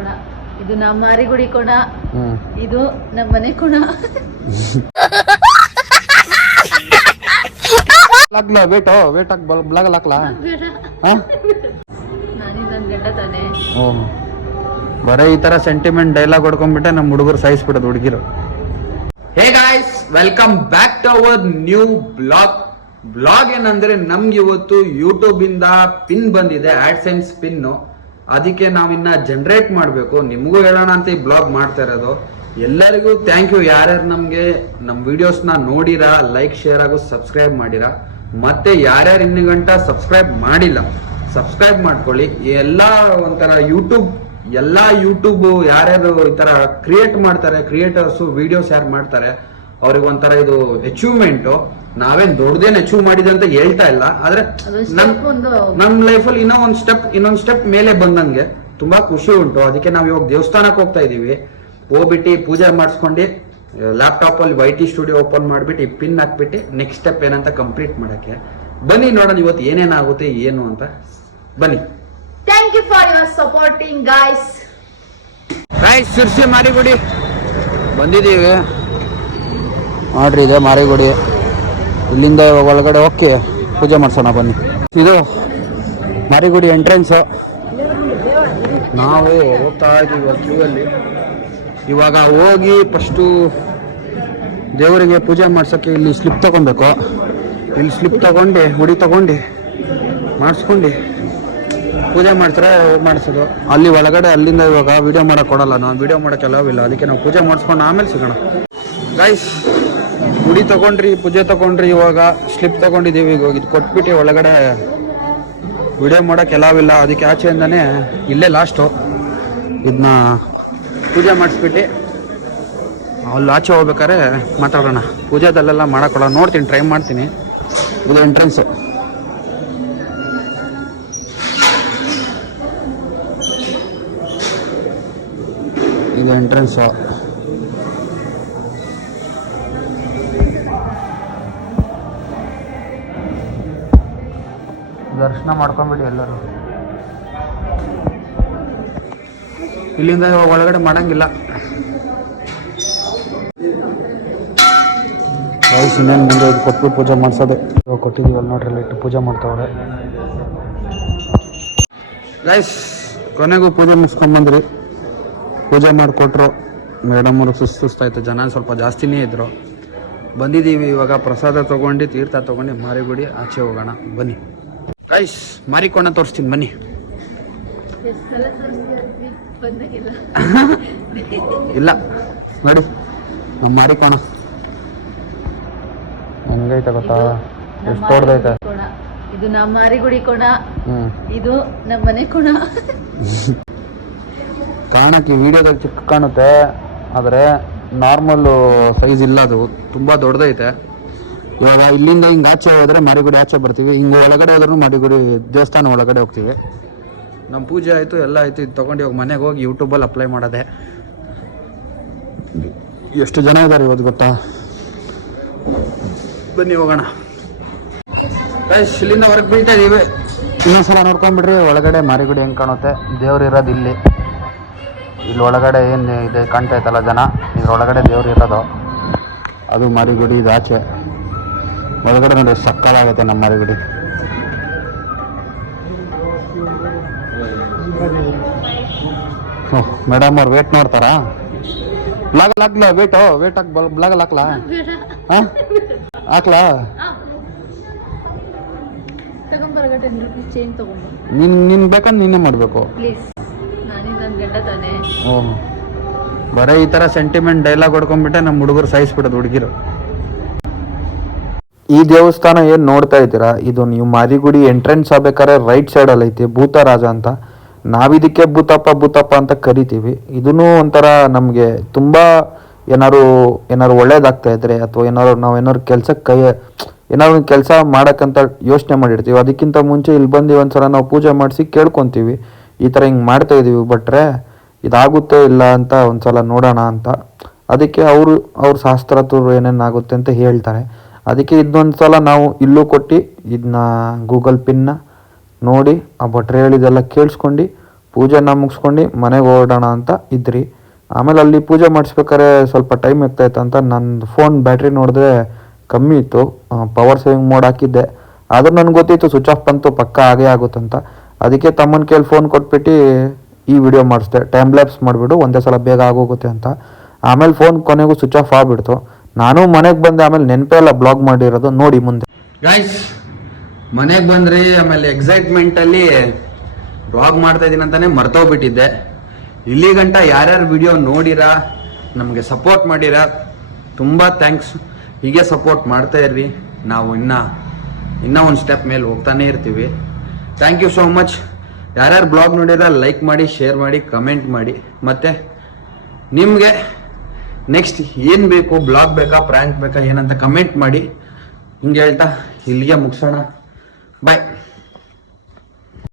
ಕೋಣ, ಇದು ನಮ್ಮ ಮಾರಿಗುಡಿ ಕೋಣ, ಇದು ನಮ್ಮ ಮನೆ ಕೋಣ. ಹಾಕ್ಲಾ ವೇಟ್ ಹಾಕ್ ಬ್ಲಾಗಲ್ಲಿ ಹಾಕ್ಲಾ? ನಾನೇ ನನ್ನ ಗಂಡ ತಾನೆ. ಬರೀ ಈ ತರ ಸೆಂಟಿಮೆಂಟ್ ಡೈಲಾಗ್ ಹೊಡ್ಕೊಂಡ್ಬಿಟ್ಟೆ ನಮ್ಮ ಹುಡುಗರು ಸಾಯಿಸ್ಬಿಡೋದು ಹುಡುಗಿರು. Hey guys, welcome back to our new blog ಏನಂದ್ರೆ ನಮ್ಗೆ ಇವತ್ತು ಯೂಟ್ಯೂಬ್ ಇಂದ ಪಿನ್ ಬಂದಿದೆ, ಆಡ್ಸೆನ್ಸ್ ಪಿನ್. ಅದಕ್ಕೆ ನಾವಿನ್ನ ಜನರೇಟ್ ಮಾಡ್ಬೇಕು, ನಿಮಗೂ ಹೇಳೋಣ ಅಂತ ಈ ಬ್ಲಾಗ್ ಮಾಡ್ತಾ ಇರೋದು. ಎಲ್ಲರಿಗೂ ಥ್ಯಾಂಕ್ ಯು, ಯಾರ್ಯಾರು ನಮ್ಗೆ ನಮ್ ವಿಡಿಯೋಸ್ ನ ನೋಡಿರಾ, ಲೈಕ್ ಶೇರ್ ಹಾಗೂ ಸಬ್ಸ್ಕ್ರೈಬ್ ಮಾಡಿರಾ. ಮತ್ತೆ ಯಾರ್ಯಾರು ಇನ್ನು ಗಂಟ ಸಬ್ಸ್ಕ್ರೈಬ್ ಮಾಡಿಲ್ಲ, ಸಬ್ಸ್ಕ್ರೈಬ್ ಮಾಡ್ಕೊಳ್ಳಿ. ಎಲ್ಲಾ ಒಂಥರ ಎಲ್ಲಾ ಯೂಟ್ಯೂಬ್ ಯಾರ್ಯಾರು ಈ ತರ ಕ್ರಿಯೇಟ್ ಮಾಡ್ತಾರೆ, ಕ್ರಿಯೇಟರ್ಸ್ ವಿಡಿಯೋಸ್ ಯಾರು ಮಾಡ್ತಾರೆ, ಅವ್ರಿಗೆ ಒಂಥರ ಇದು ಅಚೀವ್ಮೆಂಟ್. ನಾವೇನ್ ದೊಡ್ಡದೇನ್ ಅಚೀವ್ ಮಾಡಿದೆ ಅಂತ ಹೇಳ್ತಾ ಇಲ್ಲ, ಆದ್ರೆ ನಮ್ ಲೈಫಲ್ಲಿ ಇನ್ನೊಂದ್ ಸ್ಟೆಪ್ ಮೇಲೆ ಬಂದಂಗೆ ತುಂಬಾ ಖುಷಿ ಉಂಟು. ಅದಕ್ಕೆ ನಾವ್ ಇವಾಗ ದೇವಸ್ಥಾನಕ್ಕೆ ಹೋಗ್ತಾ ಇದೀವಿ. ಹೋಗ್ಬಿಟ್ಟು ಪೂಜೆ ಮಾಡಿಸ್ಕೊಂಡು ಲ್ಯಾಪ್ಟಾಪ್ ಅಲ್ಲಿ YT ಸ್ಟುಡಿಯೋ ಓಪನ್ ಮಾಡ್ಬಿಟ್ಟು ಈ ಪಿನ್ ಹಾಕ್ಬಿಟ್ಟು ನೆಕ್ಸ್ಟ್ ಸ್ಟೆಪ್ ಏನಂತ ಕಂಪ್ಲೀಟ್ ಮಾಡಕ್ಕೆ ಬನ್ನಿ. ನೋಡೋಣ ಇವತ್ತು ಏನೇನಾಗುತ್ತೆ ಏನು ಅಂತ. ಬನ್ನಿ. Thank you for your supporting guys. Sirsi Marigudi ಬಂದಿದ್ದೀವಿ ನೋಡ್ರಿ, ಇದೆ ಮಾರಿಗುಡಿ. ಇಲ್ಲಿಂದ ಒಳಗಡೆ ಹೋಗಿ ಪೂಜೆ ಮಾಡ್ಸೋಣ ಬನ್ನಿ. ಇದು ಮಾರಿಗುಡಿ ಎಂಟ್ರೆನ್ಸ್. ನಾವು ಹೋಗ್ತಾ ಇದೀವಿ ಕ್ಯೂ ಅಲ್ಲಿ. ಇವಾಗ ಹೋಗಿ ಫಸ್ಟು ದೇವರಿಗೆ ಪೂಜೆ ಮಾಡ್ಸೋಕ್ಕೆ ಇಲ್ಲಿ ಸ್ಲಿಪ್ ತಗೊಬೇಕು. ಇಲ್ಲಿ ಸ್ಲಿಪ್ ತಗೊಂಡು ಹುಡಿ ತಗೊಂಡು ಮಾಡಿಸ್ಕೊಂಡು ಪೂಜೆ ಮಾಡ್ತಾರೆ ಮಾಡಿಸೋದು. ಅಲ್ಲಿ ಒಳಗಡೆ ಅಲ್ಲಿಂದ ಇವಾಗ ವಿಡಿಯೋ ಮಾಡೋಕೆ ಕೊಡಲ್ಲ, ನಾವು ವಿಡಿಯೋ ಮಾಡೋಕೆ ಅಲೋವಿಲ್ಲ. ಅದಕ್ಕೆ ನಾವು ಪೂಜೆ ಮಾಡಿಸ್ಕೊಂಡು ಆಮೇಲೆ ಸಿಗೋಣ ಗೈಸ್. ಹುಡಿ ತಗೊಂಡ್ರಿ, ಪೂಜೆ ತಗೊಂಡ್ರಿ, ಇವಾಗ ಸ್ಲಿಪ್ ತಗೊಂಡಿದ್ದೀವಿ. ಈಗ ಇದು ಕೊಟ್ಬಿಟ್ಟು ಒಳಗಡೆ ವಿಡಿಯೋ ಮಾಡೋಕೆ ಅಲೋವಿಲ್ಲ. ಅದಕ್ಕೆ ಆಚೆಯಿಂದನೇ ಇಲ್ಲೇ ಲಾಸ್ಟು ಇದನ್ನ ಪೂಜೆ ಮಾಡಿಸ್ಬಿಟ್ಟು ಅಲ್ಲಿ ಆಚೆ ಹೋಗ್ಬೇಕಾದ್ರೆ ಮಾತಾಡೋಣ. ಪೂಜೆದಲ್ಲೆಲ್ಲ ಮಾಡೋಕೊಳ ನೋಡ್ತೀನಿ, ಟ್ರೈ ಮಾಡ್ತೀನಿ. ಇದು ಎಂಟ್ರೆನ್ಸು. ಇದು ಎಂಟ್ರೆನ್ಸು. ದರ್ಶನ ಮಾಡ್ಕೊಂಬಿಡಿ ಎಲ್ಲರೂ. ಇಲ್ಲಿಂದ ಒಳಗಡೆ ಮಾಡಂಗಿಲ್ಲ. ಇನ್ನೇನು ಮುಂದೆ ಇದು ಕೊಟ್ಬಿಟ್ಟು ಪೂಜೆ ಮಾಡಿಸೋದೆ. ಕೊಟ್ಟಿದ್ದೀವಿ ಅಲ್ಲಿ ನೋಡ್ರಿ, ಅಲ್ಲಿ ಇಟ್ಟು ಪೂಜೆ ಮಾಡ್ತಾವ್ರೆ ಗೈಸ್. ಕೊನೆಗೂ ಪೂಜೆ ಮುಗಿಸ್ಕೊಂಬಂದ್ರಿ, ಪೂಜೆ ಮಾಡಿಕೊಟ್ರು ಮೇಡಮ್ ಅವರು. ಸುಸ್ತಾಯ್ತು, ಜನ ಸ್ವಲ್ಪ ಜಾಸ್ತಿನೇ ಇದ್ರು. ಬಂದಿದ್ದೀವಿ ಇವಾಗ ಪ್ರಸಾದ ತೊಗೊಂಡು ತೀರ್ಥ ತೊಗೊಂಡು ಮಾರಿಗುಡಿ ಆಚೆ ಹೋಗೋಣ ಬನ್ನಿ ಗೈಸ್. ಮಾರಿಕೋಣ ತೋರಿಸ್ತೀನಿ ಬನ್ನಿ. ಇಲ್ಲ ನೋಡಿ ನಮ್ಮ ಮಾರಿಕೋಣ ಹೆಂಗೈತೆ ಗೊತ್ತಾ, ಎಷ್ಟು ದೊಡ್ಡದೈತೆ. ಇದು ನಮ್ಮ ಮಾರಿಗುಡಿ ಕೋಣ, ಇದು ನಮ್ಮ ಮನೆ ಕೋಣ. ಕಾಣಕ್ಕೆ ವಿಡಿಯೋದಾಗ ಚಿಕ್ಕ ಕಾಣುತ್ತೆ, ಆದರೆ ನಾರ್ಮಲ್ ಸೈಜ್ ಇಲ್ಲ, ಅದು ತುಂಬಾ ದೊಡ್ಡದೈತೆ. ಇವಾಗ ಇಲ್ಲಿಂದ ಹಿಂಗೆ ಆಚೆ ಹೋದ್ರೆ ಮಾರಿಗುಡಿ ಆಚೆ ಬರ್ತೀವಿ, ಹಿಂಗೆ ಒಳಗಡೆ ಹೋದ್ರೂ ಮಾರಿಗುಡಿ ದೇವಸ್ಥಾನ ಒಳಗಡೆ ಹೋಗ್ತೀವಿ. ನಮ್ಮ ಪೂಜೆ ಆಯಿತು, ಎಲ್ಲ ಆಯಿತು. ಇದು ತೊಗೊಂಡು ಇವಾಗ ಮನೆಗೆ ಹೋಗಿ ಯೂಟ್ಯೂಬಲ್ಲಿ ಅಪ್ಲೈ ಮಾಡೋದೆ. ಎಷ್ಟು ಜನ ಇದ್ದಾರೆ ಇವತ್ತು ಗೊತ್ತಾ. ಬನ್ನಿ ಹೋಗೋಣ ಗೈಸ್. ಇಲ್ಲಿಂದ ಹೊರಗೆ ಬೀಳ್ತಾ ಇದ್ದೀವಿ. ಇನ್ನೊಂದ್ಸಲ ನೋಡ್ಕೊಂಡ್ಬಿಡ್ರಿ ಒಳಗಡೆ ಮಾರಿಗುಡಿ ಹೆಂಗೆ ಕಾಣುತ್ತೆ. ದೇವ್ರು ಇರೋದು ಇಲ್ಲಿ ಒಳಗಡೆ ಏನು ಇದೆ ಕಾಣ್ತೈತಲ್ಲ ಜನ, ಇದ್ರೊಳಗಡೆ ದೇವ್ರು ಇರೋದು. ಅದು ಮಾರಿಗುಡಿ, ಇದು ಆಚೆ. ಒಳಗಡೆ ನೋಡಿ ಸಕ್ಕತ್ತಾಗೈತೆ ನಮ್ಮ ಮಾರಿಗುಡಿ. ಮೇಡಮ್ ಅವ್ರು ವೇಟ್ ನೋಡ್ತಾರಾ? ಬ್ಲಾಗಲ್ಲಿ ಹಾಕ್ಲಾ? ವೇಟ್ ಹಾಕಿ ಬ್ಲಾಗಲ್ಲಿ ಹಾಕ್ಲಾ? ಹಾಕ್ಲಾ? ನಿನ್ ಬೇಕಂದ್ರೆ ನೀನೇ ಮಾಡಬೇಕು. ಬರೀ ಈ ತರ ಸೆಂಟಿಮೆಂಟ್ ಡೈಲಾಗ್ ಹೊಡ್ಕೊಂಡ್ಬಿಟ್ಟೆ ನಮ್ಮ ಹುಡುಗರು ಸಾಯಿಸ್ಬಿಡೋದು ಹುಡುಗಿರು. ಈ ದೇವಸ್ಥಾನ ಏನ್ ನೋಡ್ತಾ ಇದ್ದೀರಾ, ಇದು ನೀವು ಮಾರಿಗುಡಿ ಎಂಟ್ರೆನ್ಸ್ ಆಗ್ಬೇಕಾದ್ರೆ ರೈಟ್ ಸೈಡ್ ಅಲ್ಲಿ ಐತಿ ಭೂತರಾಜ ಅಂತ. ನಾವಿದಕ್ಕೆ ಭೂತಪ್ಪ ಅಂತ ಕರಿತೀವಿ. ಇದನ್ನು ಒಂಥರ ನಮಗೆ ತುಂಬಾ ಏನಾರು ಒಳ್ಳೇದಾಗ್ತಾ ಇದ್ರೆ, ಅಥವಾ ನಾವೇನಾದ್ರು ಕೆಲ್ಸಕ್ಕೆ ಏನಾದ್ರು ಕೆಲಸ ಮಾಡಕ್ಕಂತ ಯೋಚನೆ ಮಾಡಿರ್ತೀವಿ. ಅದಕ್ಕಿಂತ ಮುಂಚೆ ಇಲ್ಲಿ ಬಂದು ಒಂದ್ಸಲ ನಾವು ಪೂಜೆ ಮಾಡಿಸಿ ಕೇಳ್ಕೊತೀವಿ, ಈ ಥರ ಹಿಂಗೆ ಮಾಡ್ತಾ ಇದೀವಿ, ಬಟ್ರೆ ಇದಾಗುತ್ತೆ ಇಲ್ಲ ಅಂತ ಒಂದ್ಸಲ ನೋಡೋಣ ಅಂತ. ಅದಕ್ಕೆ ಅವ್ರ ಶಾಸ್ತ್ರತರು ಏನೇನಾಗುತ್ತೆ ಅಂತ ಹೇಳ್ತಾರೆ. ಅದಕ್ಕೆ ಇದೊಂದ್ಸಲ ನಾವು ಇಲ್ಲೂ ಕೊಟ್ಟು ಇದನ್ನ ಗೂಗಲ್ ಪಿನ್ನ ನೋಡಿ ಆ ಭಟ್ರು ಹೇಳಿದೆಲ್ಲ ಕೇಳಿಸ್ಕೊಂಡು ಪೂಜೆನ ಮುಗಿಸ್ಕೊಂಡು ಮನೆಗೆ ಹೊರಡೋಣ ಅಂತ ಇದ್ರಿ. ಆಮೇಲೆ ಅಲ್ಲಿ ಪೂಜೆ ಮಾಡಿಸ್ಬೇಕಾದ್ರೆ ಸ್ವಲ್ಪ ಟೈಮ್ ಆಗ್ತಾಯಿತ್ತು ಅಂತ ನನ್ನ ಫೋನ್ ಬ್ಯಾಟ್ರಿ ನೋಡಿದ್ರೆ ಕಮ್ಮಿ ಇತ್ತು. ಪವರ್ ಸೇವಿಂಗ್ ಮೋಡ್ ಹಾಕಿದ್ದೆ, ಆದರೂ ನನಗೆ ಗೊತ್ತಿತ್ತು ಸ್ವಿಚ್ ಆಫ್ ಬಂತು ಪಕ್ಕ ಆಗೇ ಆಗುತ್ತಂತ. ಅದಕ್ಕೆ ತಮ್ಮನ ಕೈಲಿ ಫೋನ್ ಕೊಟ್ಬಿಟ್ಟು ಈ ವಿಡಿಯೋ ಮಾಡಿಸ್ದೆ. ಟೈಮ್ ಲ್ಯಾಪ್ಸ್ ಮಾಡಿಬಿಡು, ಒಂದೇ ಸಲ ಬೇಗ ಆಗೋಗುತ್ತೆ ಅಂತ. ಆಮೇಲೆ ಫೋನ್ ಕೊನೆಗೂ ಸ್ವಿಚ್ ಆಫ್ ಆಗಿಬಿಡ್ತು. ನಾನು ಮನೆಗೆ ಬಂದೆ, ಆಮೇಲೆ ನೆನಪೇ ಎಲ್ಲ ಬ್ಲಾಗ್ ಮಾಡಿರೋದು ನೋಡಿ ಮುಂದೆ. ಗೈಸ್ ಮನೆಗೆ ಬಂದ್ರಿ, ಆಮೇಲೆ ಎಕ್ಸೈಟ್ಮೆಂಟಲ್ಲಿ ಬ್ಲಾಗ್ ಮಾಡ್ತಾ ಇದ್ದೀನಿ ಅಂತಾನೆ ಮರ್ತೋಗ್ಬಿಟ್ಟಿದ್ದೆ. ಇಲ್ಲಿ ಗಂಟ ಯಾರ್ಯಾರು ವಿಡಿಯೋ ನೋಡಿರಾ, ನಮಗೆ ಸಪೋರ್ಟ್ ಮಾಡಿರಾ, ತುಂಬ ಥ್ಯಾಂಕ್ಸ್. ಹೀಗೆ ಸಪೋರ್ಟ್ ಮಾಡ್ತಾ ಇರ್ರಿ, ನಾವು ಇನ್ನೂ ಒಂದು ಸ್ಟೆಪ್ ಮೇಲೆ ಹೋಗ್ತಾನೆ ಇರ್ತೀವಿ. Thank you so much. ಯಾರ್ಯಾರು ಬ್ಲಾಗ್ ನೋಡಿರ ಲೈಕ್ ಮಾಡಿ, ಶೇರ್ ಮಾಡಿ, ಕಮೆಂಟ್ ಮಾಡಿ. ಮತ್ತು ನಿಮಗೆ ನೆಕ್ಸ್ಟ್ ಏನು ಬೇಕು, ಬ್ಲಾಗ್ ಬೇಕಾ, ಪ್ರ್ಯಾಂಕ್ ಬೇಕಾ ಏನಂತ ಕಮೆಂಟ್ ಮಾಡಿ. ಹಿಂಗೆ ಹೇಳ್ತಾ ಇಲ್ಲಿಗೆ ಮುಗಿಸೋಣ. ಬಾಯ್.